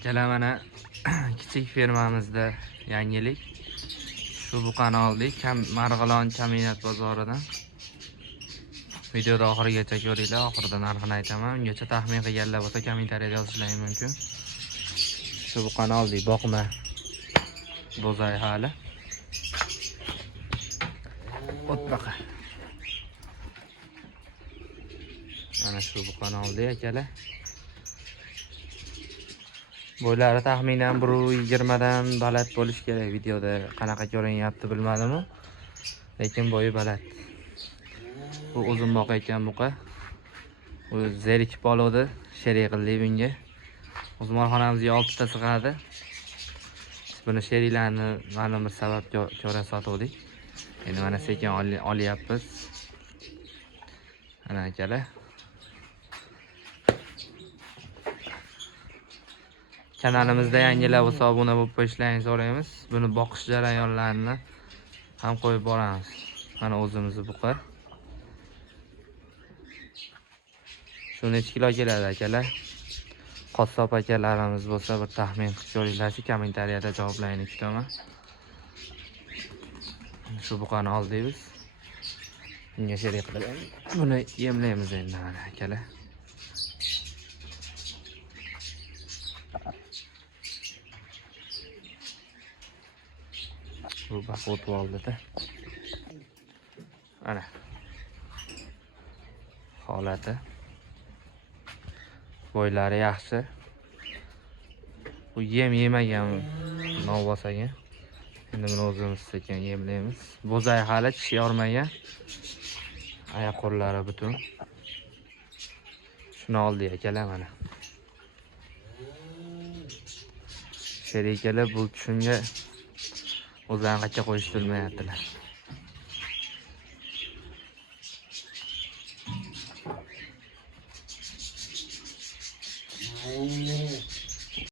Akalar mana kichik fermamizda yangilik. Shu buqani oldik, Marg'ilon Kaminat bozoridan. Videoda oxirigacha ko'ringlar, oxirida narxini aytaman. Ungacha taxmin qilganlar bo'lsa kommentariyada yozishingiz mumkin. Shu buqani oldik, boqma. Bo'zay hali. O't baqa. Mana shu buqani oldik akalar. Bo'ylari taxminan 1.20 dan baland bo'lish kerak. Videoda qanaqa ko'rinyapti bilmadim, lekin bo'yi baland. Bu uzunmoq ekan buqa. Bu zerikib oldi, sherik qildik bunga. Uzmorxonamizga 6 ta sig'adi. Buni sheriklarini ma'lum bir sababga ko'ra sotdik. Endi mana sekin olyapmiz. Ana akalar. Kanalimizda yangilar bo'lsa obuna bo'lib qo'yishlaringizni so'raymiz. Buni boqish jarayonlarini ham qo'yib boramiz. Mana o'zimizni buqa. Shu necha kilo keladi akalar? Qassob akalarimiz bo'lsa bir taxmin qilib ko'ringlar, kommentariyada javoblarini kutaman. Shu buqani oldik biz. Bunga sherik qilib buni yemlaymiz endi mana akalar. Bu baqot oldi-da. Mana. Holati. Bo'ylari yaxshi. Bu yem yemagan novvosaga. Endi buni o'zimiz sekin yemlaymiz. Bo'zay hali tish yormagan. Oyoq qo'llari butun. Shuni oldik akalar mana. Sherikalar bu shunga o'zlarini qachon qo'yishni bilmayaptilar.